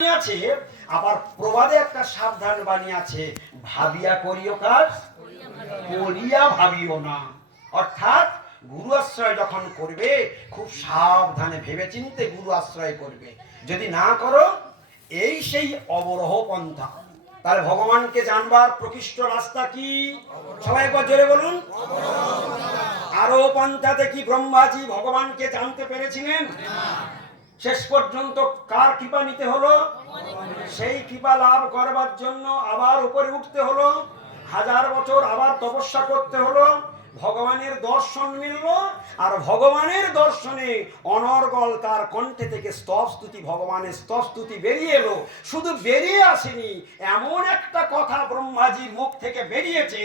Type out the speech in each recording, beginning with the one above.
আছে, আবার প্রবাদে একটা সাবধান বাণী আছে, ভাবিয়া করিও কাজ, করিয়া ভাবিও না। অর্থাৎ গুরু আশ্রয় যখন করবে, খুব সাবধানে গুরু আশ্রয় করবে। যদি না করো, এই সেই অবরোহ পন্থা। তাহলে ভগবানকে জানবার প্রকৃষ্ট রাস্তা কি? সবাই একবার জোরে বলুন। আরও পন্থাতে কি ব্রহ্মাজি ভগবানকে জানতে পেরেছিলেন? শেষ পর্যন্ত কার কৃপা নিতে হলো? সেই কৃপা লাভ করবার জন্য আবার উপরে উঠতে হলো। হাজার বছর আবার তপস্যা করতে হলো। ভগবানের দর্শন মিলল আর ভগবানের দর্শনে অনর্গল তার কণ্ঠে থেকে স্তব স্তুতি ভগবানের স্তব স্তুতি বেরিয়ে এলো। শুধু বেরিয়ে আসেনি, এমন একটা কথা ব্রহ্মাজির মুখ থেকে বেরিয়েছে,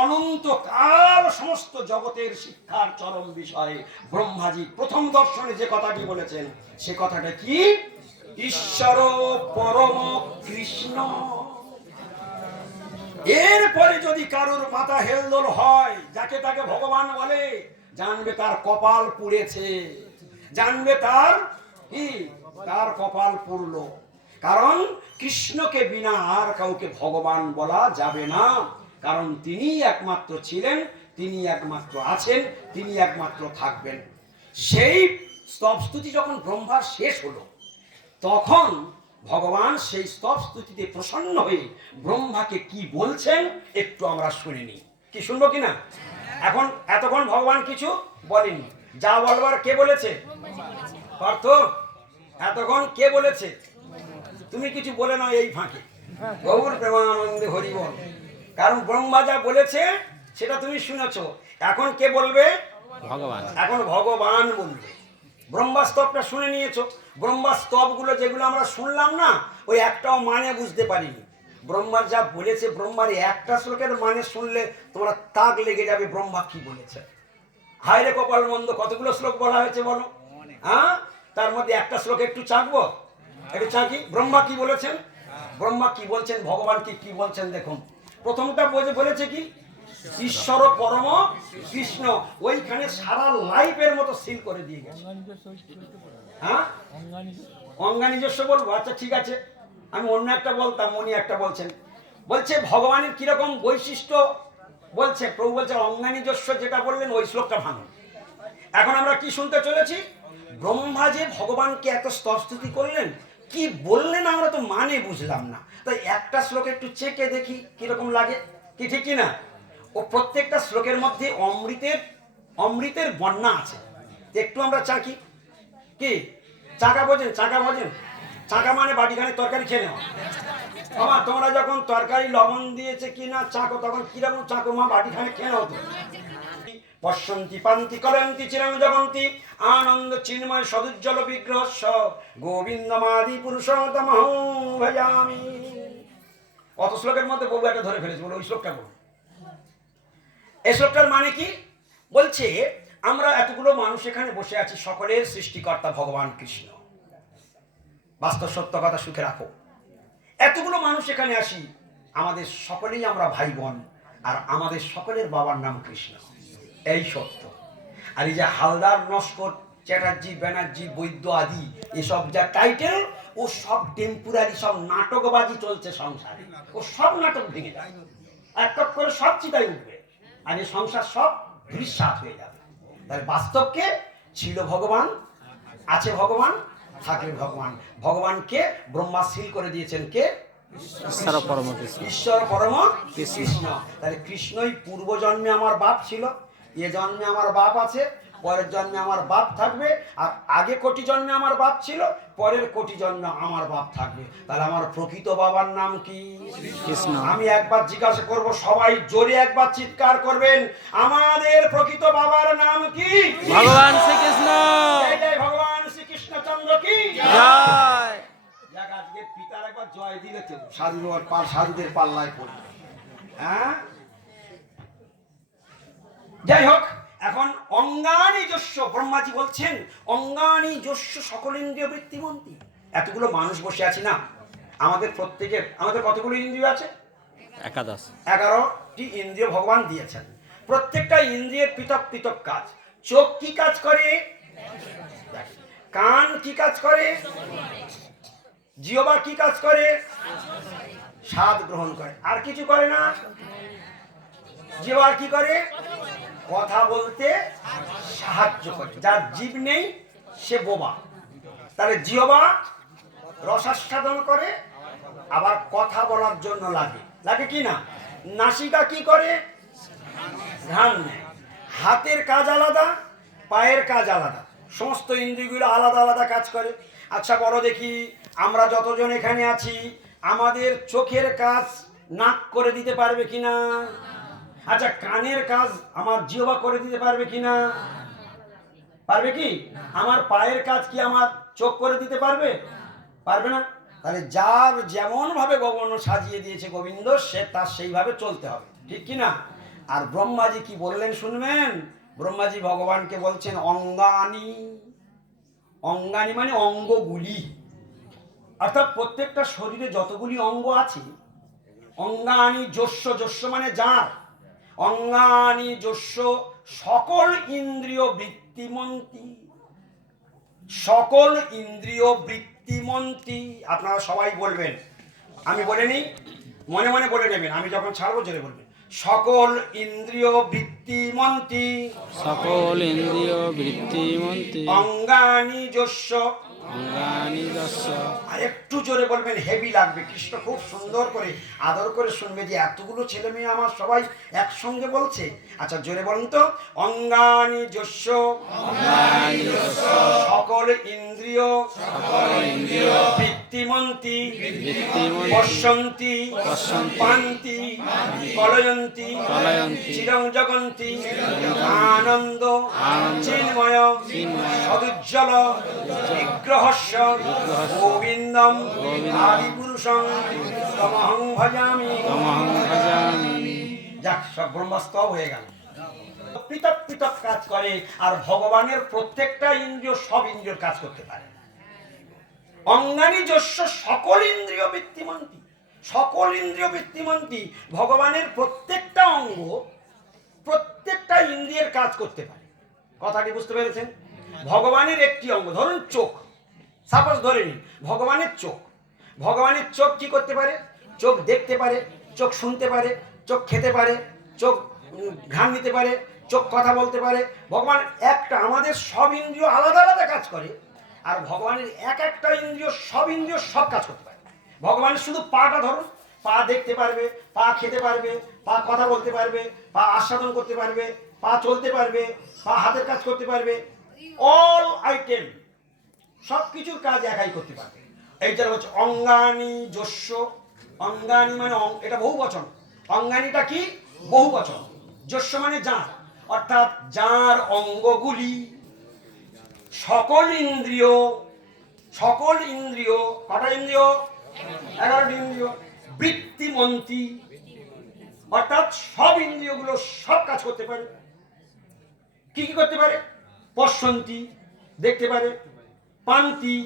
অনন্তকাল সমস্ত জগতের শিক্ষার চরম বিষয়ে ব্রহ্মাজি প্রথম দর্শনে যে কথাটি বলেছেন, সে কথাটা কি? ঈশ্বর পরম কৃষ্ণ। এরপরে যদি কারোর মাথা হেলদোল হয়, যাকে তাকে ভগবান বলে, জানবে তার কপাল পুড়েছে। জানবে তার কি? তার কপাল পুড়ল। কারণ কৃষ্ণকে বিনা আর কাউকে ভগবান বলা যাবে না। কারণ তিনি একমাত্র ছিলেন তিনি একমাত্র আছেন তিনি একমাত্র থাকবেন। সেই স্তব স্তুতি যখন ব্রহ্মার শেষ হলো, তখন ভগবান সেই স্তব স্তুতিতে প্রসন্ন হয়ে ব্রহ্মাকে কি বলছেন একটু আমরা শুনিনি কি শুনব কিনা? এখন এতক্ষণ ভগবান কিছু বলেনি যা বলবার কে বলেছে? পার্থ এতক্ষণ কে বলেছে? তুমি কিছু বলে না এই ফাঁকে। গৌর প্রেমানন্দে হরিবল কারণ ব্রহ্মা যা বলেছে সেটা তুমি শুনেছ। এখন কে বলবে? ভগবান। এখন ভগবান বলবে। ব্রহ্মাস্তবটা শুনে নিয়েছো। ব্রহ্মাস্তবগুলো যেগুলো আমরা শুনলাম না ওই একটাও মানে বুঝতে পারিনি। ব্রহ্মার যা বলেছে ব্রহ্মার একটা শ্লোকের মানে শুনলে তোমরা তাক লেগে যাবে ব্রহ্মা কি বলেছে। হায় রে কপাল মন্দ কতগুলো শ্লোক বলা হয়েছে বলো? হ্যাঁ? তার মধ্যে একটা শ্লোক একটু চাকবো একটু চাকি ব্রহ্মা কি বলেছেন? ব্রহ্মা কি বলছেন? ভগবান কি কি বলছেন দেখুন। প্রথমটা বলে বলেছে কি? ঈশ্বর পরম কৃষ্ণ, ওইখানে সারা লাইফের মতো সিল করে দিয়ে গেছে। হ্যাঁ? অঙ্গা নিজস্ব বলব? আচ্ছা ঠিক আছে। আমি অন্য একটা বলতাম উনি একটা বলছেন। বলছে, ভগবানের কীরকম বৈশিষ্ট্য? বলছে, প্রভু বলছে, অঙ্গা নিজস্ব যেটা বললেন, ওই শ্লোকটা ভাঙুন। এখন আমরা কি শুনতে চলেছি? ব্রহ্মা যে ভগবানকে এত স্তবস্তুতি করলেন, কি বললেন আমরা তো মানে বুঝলাম না। তাই একটা শ্লোক একটু চেকে দেখি, কীরকম লাগে। কি ঠিক কি না ও প্রত্যেকটা শ্লোকের মধ্যে অমৃতের অমৃতের বন্যা আছে। একটু আমরা চাকি কি? চাকা বোঝেন চাকা বোঝেন চাকা মানে বাটিখানে তরকারি খেয়ে নেওয়া। আমার তোমরা যখন তরকারি লবণ দিয়েছে কি না চাকো তখন কীরকম চাকো মা, বাটিখানে খেয়ে নাও তো। পশ্যন্তি পান্তি করন্তি চিরং জগন্তি, আনন্দ চিন্ময় সদুজ্জ্বল বিগ্রহ গোবিন্দমাদি পুরুষোত্তম ভজামি। কত শ্লোকের মধ্যে বউ একটা ধরে ফেলেছে, বলে ওই শ্লোকটা বল। শ্লোকটার মানে কি? বলছে, আমরা এতগুলো মানুষ এখানে বসে আছি, সকলের সৃষ্টিকর্তা ভগবান কৃষ্ণ। বাস্তব সত্য কথা সুখে রাখো। এতগুলো মানুষ এখানে আসি, আমাদের সকলেই আমরা ভাই বোন আর আমাদের সকলের বাবার নাম কৃষ্ণ। এই সত্য। আর এই যে হালদার, নস্কর, চ্যাটার্জি, ব্যানার্জি, বৈদ্য আদি, এসব যা টাইটেল, ও সব টেম্পুরারি সব নাটকবাজি চলছে সংসারে। ও সব নাটক ভেঙে যায়। এক করে সব চিতাই উঠবে। আর এই সংসার সব দৃশ্যাত হয়ে যাবে। তাহলে বাস্তবকে ছিল ভগবান আছে ভগবান থাকলে ভগবান। ভগবানকে ব্রহ্মা সিল করে দিয়েছেন কে? ঈশ্বর পরম ঈশ্বর পরম। কৃষ্ণ। তাহলে কৃষ্ণই পূর্ব জন্মে আমার বাপ ছিল এ জন্মে আমার বাপ আছে পরের জন্মে আমার বাপ থাকবে আর আগে কোটি জন্মে আমার বাপ ছিল পরের কোটি জন্মে আমার বাপ থাকবে। তাহলে আমার প্রকৃত বাবার নাম কি? কৃষ্ণ। আমি একবার জিজ্ঞাসা করব সবাই জোরে একবার চিৎকার করবেন আমাদের প্রকৃত বাবার নাম কি? ভগবান শ্রীকৃষ্ণ। ভগবান শ্রীকৃষ্ণচন্দ্র কি? জয়। আজকে পিতার একবার জয় দিলে তো সাধু পাল সাধুদের পাল্লায় পড়ে হ্যাঁ? যাই হোক এখন অঙ্গানি যস্য ব্রহ্মাজি বলছেন অঙ্গানি যস্য সকল ইন্দ্রিয় বৃত্তিমন্ত্রী এতগুলো মানুষ বসে আছি না। আমাদের প্রত্যেকের আমাদের কতগুলো ইন্দ্রিয় আছে? একাদশ। এগারোটি ইন্দ্রিয় ভগবান দিয়েছেন। প্রত্যেকটা ইন্দ্রিয়ের পৃথক পৃথক কাজ। চোখ কি কাজ করে? কান কি কাজ করে? জিওবা কি কাজ করে? স্বাদ গ্রহণ করে। আর কিছু করে না? জিওবা কি করে? কথা বলতে সাহায্য করে। যার জীব নেই, সে বোবা। তাহলে জিওবা রসাস্বাদন করে, আবার কথা বলার জন্য লাগে। লাগে কি না? নাসিকা কি করে? ঘ্রাণ নেয়। হাতের কাজ আলাদা, পায়ের কাজ আলাদা। সমস্ত ইন্দ্রিয়গুলো আলাদা আলাদা কাজ করে। আচ্ছা বড় দেখি, আমরা যতজন এখানে আছি, আমাদের চোখের কাজ নাক করে দিতে পারবে কিনা? আচ্ছা কানের কাজ আমার জিহবা করে দিতে পারবে কি না পারবে কি? আমার পায়ের কাজ কি আমার চোখ করে দিতে পারবে? পারবে না? তাহলে যার যেমন ভাবে গগন সাজিয়ে দিয়েছে গোবিন্দ, সে তার সেইভাবে চলতে হবে। ঠিক কি না আর ব্রহ্মাজি কি বললেন শুনবেন? ব্রহ্মাজি ভগবানকে বলছেন, অঙ্গানি অঙ্গানি মানে অঙ্গগুলি। অর্থাৎ প্রত্যেকটা শরীরে যতগুলি অঙ্গ আছে, অঙ্গানি যস্য যস্য মানে যার। অঙ্গানি যস্য সকল ইন্দ্রিয় বৃত্তিমন্তি। সকল ইন্দ্রিয় বৃত্তিমন্তি। আপনারা সবাই বলবেন। আমি বলে নিই মনে মনে বলে নেবেন। আমি যখন ছাড়বো জোরে বলবেন। সকল ইন্দ্রিয় বৃত্তিমন্তি। সকল ইন্দ্রিয় বৃত্তিমন্তি। অঙ্গানি যস্য আর একটু জোরে বলবেন হেভি লাগবে। কৃষ্ণ খুব সুন্দর করে আদর করে শুনবে যে এতগুলো ছেলে মেয়ে আমার সবাই একসঙ্গে বলছে। আচ্ছা জোরে বলুন তো। অঙ্গানি যস্য সকল ইন্দ্রিয়। বৃত্তিমন্তি পশ্যন্তি পান্তি। কলয়ন্তি। চিরং জগন্তি আনন্দ চিন্ময় সদুজ্জ্বল বিগ্রহস্য গোবিন্দম আদিপুরুষং তমহং ভজামি। যাক সব ব্রহ্মাস্তব হয়ে গেল। পৃথক পৃথক কাজ করে আর ভগবানের প্রত্যেকটা ইন্দ্রিয় সব ইন্দ্রিয়র কাজ করতে পারে। অঙ্গানি যস্য সকল ইন্দ্রিয় বৃত্তিমন্তি। সকল ইন্দ্রিয় বৃত্তিমন্তি ভগবানের প্রত্যেকটা অঙ্গ প্রত্যেকটা ইন্দ্রিয়ের কাজ করতে পারে। কথাটি বুঝতে পেরেছেন? ভগবানের একটি অঙ্গ, ধরুন চোখ। সাপোজ ধরে নিন, ভগবানের চোখ। ভগবানের চোখ কি করতে পারে? চোখ দেখতে পারে, চোখ শুনতে পারে, চোখ খেতে পারে, চোখ ঘাম নিতে পারে, চোখ কথা বলতে পারে। ভগবান একটা, আমাদের সব ইন্দ্রিয় আলাদা আলাদা কাজ করে, আর ভগবানের এক একটা ইন্দ্রিয়, সব ইন্দ্রিয় সব কাজ করতে পারে। ভগবানের শুধু পাটা ধরুন পা দেখতে পারবে, পা খেতে পারবে, পা কথা বলতে পারবে, পা আস্বাদন করতে পারবে, পা চলতে পারবে, পা হাতের কাজ করতে পারবে অল আইটেম সব কিছুর কাজ একাই করতে পারবে। এইটা হচ্ছে অঙ্গানি যস্য অঙ্গানি মানে এটা বহু বচন। অঙ্গানিটা কি? বহু বচন। যস্য মানে যার। অর্থাৎ যার অঙ্গগুলি সকল ইন্দ্রিয় সকল ইন্দ্রিয় কটা ইন্দ্রিয়? এগারোটি ইন্দ্রিয়। বৃত্তিমন্তি। অর্থাৎ সব ইন্দ্রিয়গুলো সব কাজ করতে পারে। কি কি করতে পারে? পশ্বন্তি দেখতে পারে, পান্তি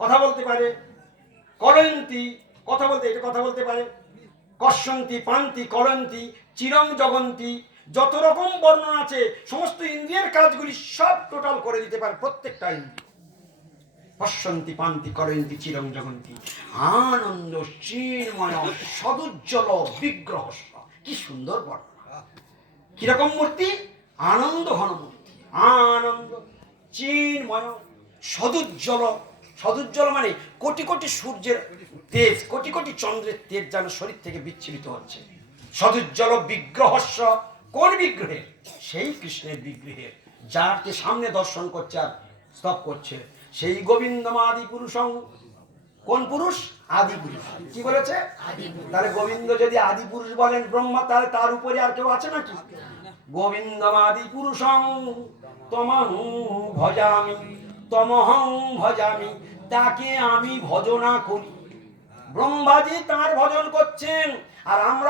কথা বলতে পারে করন্তি কথা বলতে, এটা কথা বলতে পারে, কশ্যন্তি, পান্তি করন্তি চিরং জগন্তি যত রকম বর্ণনা আছে, সমস্ত ইন্দ্রিয়ের কাজগুলি সব টোটাল করে দিতে পারে প্রত্যেকটা ইন্দ্রিয়। পশ্যন্তি পান্তি করন্তি চিরং জগন্তি। আনন্দ চিন্ময় সদুজ্জ্বল বিগ্রহ কি সুন্দর বর্ণনা। কীরকম মূর্তি? আনন্দ ঘন মূর্তি। আনন্দ চিন্ময় সদুজ্জ্বল। সদুজ্জ্বল মানে কোটি কোটি সূর্যের তেজ, কোটি কোটি চন্দ্রের তেজ যেন শরীর থেকে বিচ্ছিন্ন হচ্ছে। সদুজ্জ্বল বিগ্রহস্য কোন বিগ্রহের সেই কৃষ্ণের বিগ্রহের যাকে সামনে দর্শন করছে আর স্তব করছে। সেই গোবিন্দমাদি পুরুষং কোন পুরুষ? আদি পুরুষ। কি বলেছে? তাহলে গোবিন্দ যদি আদি পুরুষ বলেন ব্রহ্মা তাহলে তার উপরে আর কেউ আছে নাকি? গোবিন্দমাদি পুরুষং তমহং ভজামি তমহং ভজামি তাকে আমি ভজনা করি। ব্রহ্মাজি তার ভজন করছেন আর আমরা